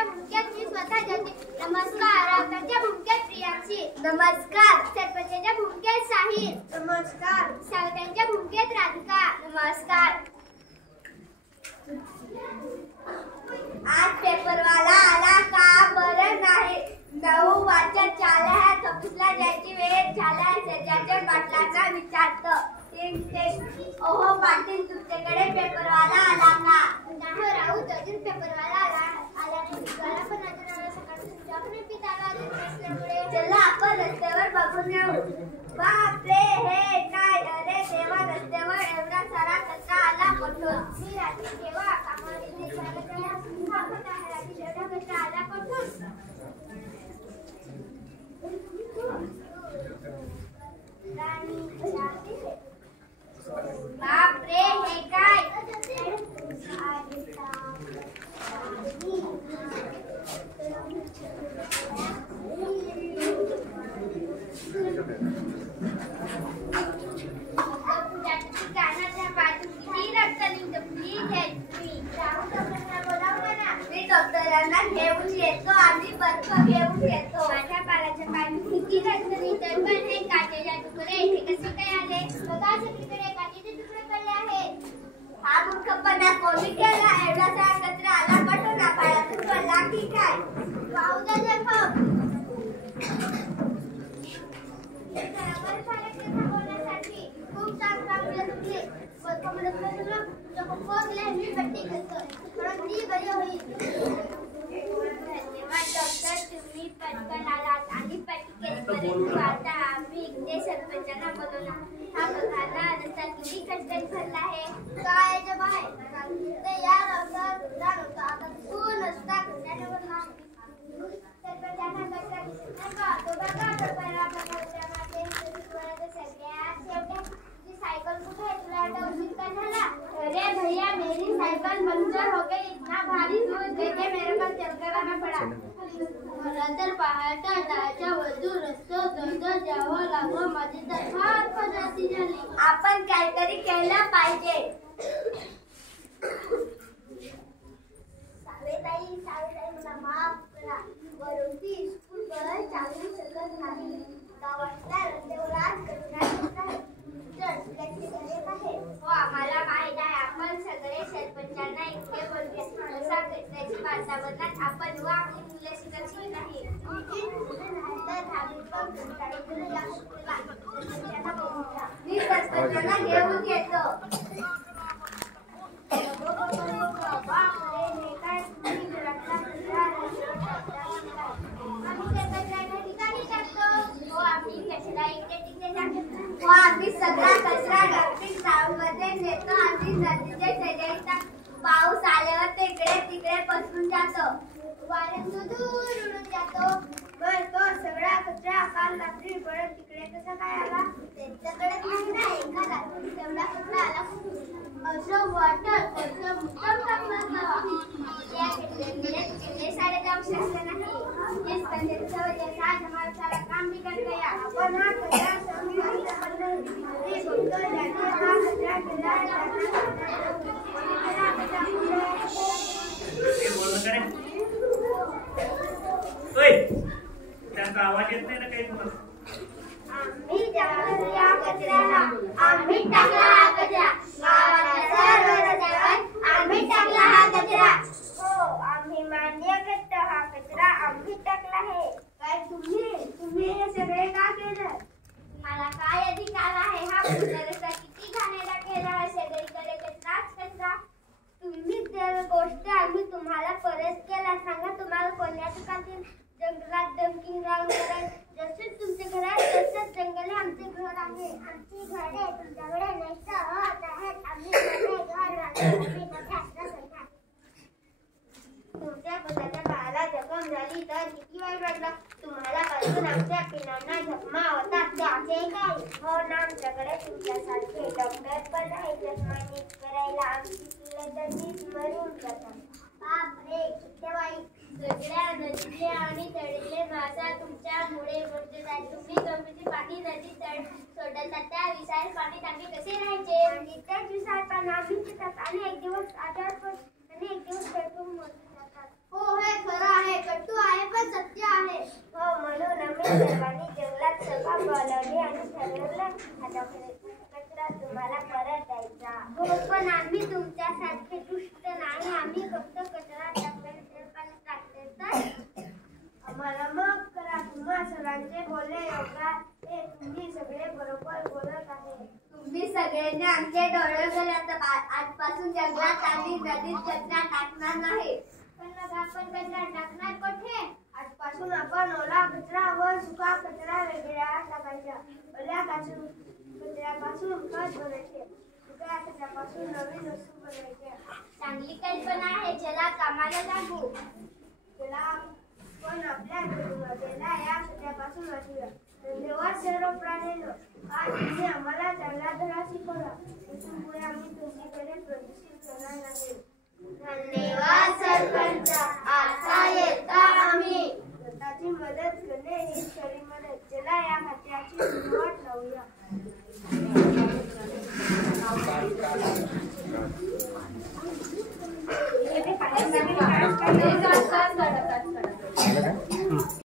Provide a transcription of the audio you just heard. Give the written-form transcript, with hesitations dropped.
सरपंचाच्या भूमिकेत मी स्वतः जाते. नमस्कार. रावतांच्या भूमिकेत प्रियांशी. नमस्कार. सरपंचाच्या भूमिकेत साहिल. नमस्कार. सावतांच्या भूमिकेत राधिका. नमस्कार. आज पेपरवाला आला का? बरं नाही. 9 वाजता चालला है. ऑफिसला जायची वेळ झाला. शेजारच्या पाटलांना विचारतो. ओहो पाटील, तुमच्याकडे पेपरवाला आला का? नाही राऊत, अजून पेपरवाला आला नाही. मला पण अजून आला. सकाळी चहा पण पित आला नसल्यामुळे. चला आपण रस्त्यावर बघून येऊ. बापरे, हे काय? अरे देवा, रस्त्यावर एवढा सारा कचरा आला कुठून? मी रात्री केव्हा कामाला रात्री एवढा कचरा आला कुठून? बापरे, हे काय? मी डॉक्टरांना घेऊन येतो आणि बर्फ घेऊन येतो. माझ्या बाळाच्या पायात किती रक्त निघतात, पण हे काचेचे तुकडे इथे कसे काय आले? बघा सगळीकडे काचेचे तुकडे पडले आहेत. हा मूर्खपणा कोणी केला? एवढा सारा कचरा आला कुठून? ना पायातून पडला की काय? पाहू द्या जखम. बरोबर झालं ते थांबवण्यासाठी. खूप छान काम केलं तुम्ही. मी पट्टी करतो म्हणून ती बरी होईल. धन्यवाद डॉक्टर, तुम्ही पटकन आलात आणि पट्टी केली. परंतु आता आम्ही इथे सरपंचांना बोलवला. हा बघा ना, रस्ता किती कचऱ्यात भरला आहे. काय जमा आहे या रस्त्यावर होता. आता पूर्ण रस्ता कचऱ्याने भरला आहे. सरपंचांना कचरा दिसत नाही का? तो बघा सगळ्यात शेवटी साइकिल कुठे है? तुला डाउनलोड का झाला? अरे भैया, मेरी साइकिल पंक्चर हो गई. इतना भारी दूध देके मेरे को चलकर आना पड़ा. मला तर पहाटे दहाच्या वजू रस्तो जवळ जावं लागलं. माझी तर फार पदार्थ झाली. आपण काहीतरी केलं पाहिजे. सावेताई मला माफ करा. वरून ती स्कूल चालू शकत नाही. गावातल्या रस्त्यावर आज कचरा हो, आम्हाला माहित आहे. आपण सगळे सरपंचांना इतके बोलले. अशा कचऱ्याच्या वातावरणात आपण व आपली मुलं सुरक्षित नाही. मी सरपंचांना घेऊन येतो. आम्ही सगळा कचरा डस्टबिन ग्राउंडमध्ये नेतो आणि नदीच्या शेजारी पाऊस आल्यावर तिकडे पसरून जातो. वाऱ्यातून दूर उडून जातो. पण तो सगळा कचरा काल रात्री परत तिकडे कसा काय आला? त्यांच्याकडेच नाही ना. एका रात्री तेवढा कचरा आला असं वाटत. असं मुद्दाम टाकलं या किल्ले साडे जाऊ शकले नाही. इस पंचायतीच्या वजह से आज हमारा सारा काम बिगड़ गया. आपण हा कचरा त्याचा आवाज येत नाही ना काही तुम्हाला? आम्ही या कचऱ्याला आम्ही टाकला हा कचरा. गावातल्या सर्व रस्त्यावर आम्ही टाकला हा कचरा. हो, आम्ही मान्य करतो. हा कचरा आम्ही टाकला आहे. काय तुम्ही हे सगळे का केलं? मला काय अधिकार आहे? हा पूर्ण रस्ता किती घाणेरडा केला आहे. शेजारीकडे कचरा. तुम्ही त्या गोष्ट आम्ही तुम्हाला परत केला. सांगा तुम्हाला कोण्या दुकानातील जंगलात डंकिंग ग्राउंड करायचं? जसे तुमचे घर आहे तसंच जंगल आमचे घर आहे. आमची घरे तुमच्याकडे नष्ट होत आहेत. आम्ही तुमच्या स्वतःच्या बाळाला जखम झाली तर किती वाईट वाटलं. तुम्हाला पासून आमच्या पिलांना जखमा होतात त्याचे काय? हो ना, आमच्याकडे तुमच्यासारखे डॉक्टर पण आहे. जखमा नीट करायला आमची पिलं तर नीट मरून जातात. बापरे, किती वाईट. सगळ्या नदीतले आणि तळीतले मासा तुमच्यामुळे मरतात. तुम्ही गंभीर पाणी नदीत सोडतात. त्या विषारी पाणी टाकी कसे राहायचे? आणि त्याच विषारी पाणी आम्ही पितात आणि एक दिवस आजार पण आणि एक दिवस पेटून मरून जातात. हो, हे खरं सगळ्यांनी आमचे डोळे उघडले. आता आजपासून जंगलात आणि नदीत कचरा टाकणार नाही. पण मग आपण कचरा टाकणार कुठे? आजपासून आपण ओला कचरा व सुका कचरा वेगळा टाकायचा. ओल्या कचऱ्यापासून खत बनायचे, सुक्या कचऱ्यापासून नवीन वस्तू बनायच्या. चांगली कल्पना आहे, चला कामाला लागू. चला पण आपल्या नदीला या कचऱ्यापासून वाचूया. धन्यवाद सर्व प्राण्यांनो, आज तुम्ही आम्हाला चांगला धडा शिकवला. इथून पुढे आम्ही तुमच्याकडे प्रदूषित करणार नाही. धन्यवाद सरपंच, आता येता आम्ही. स्वतःची मदत करणे ही खरी मदत. चला या कचऱ्याची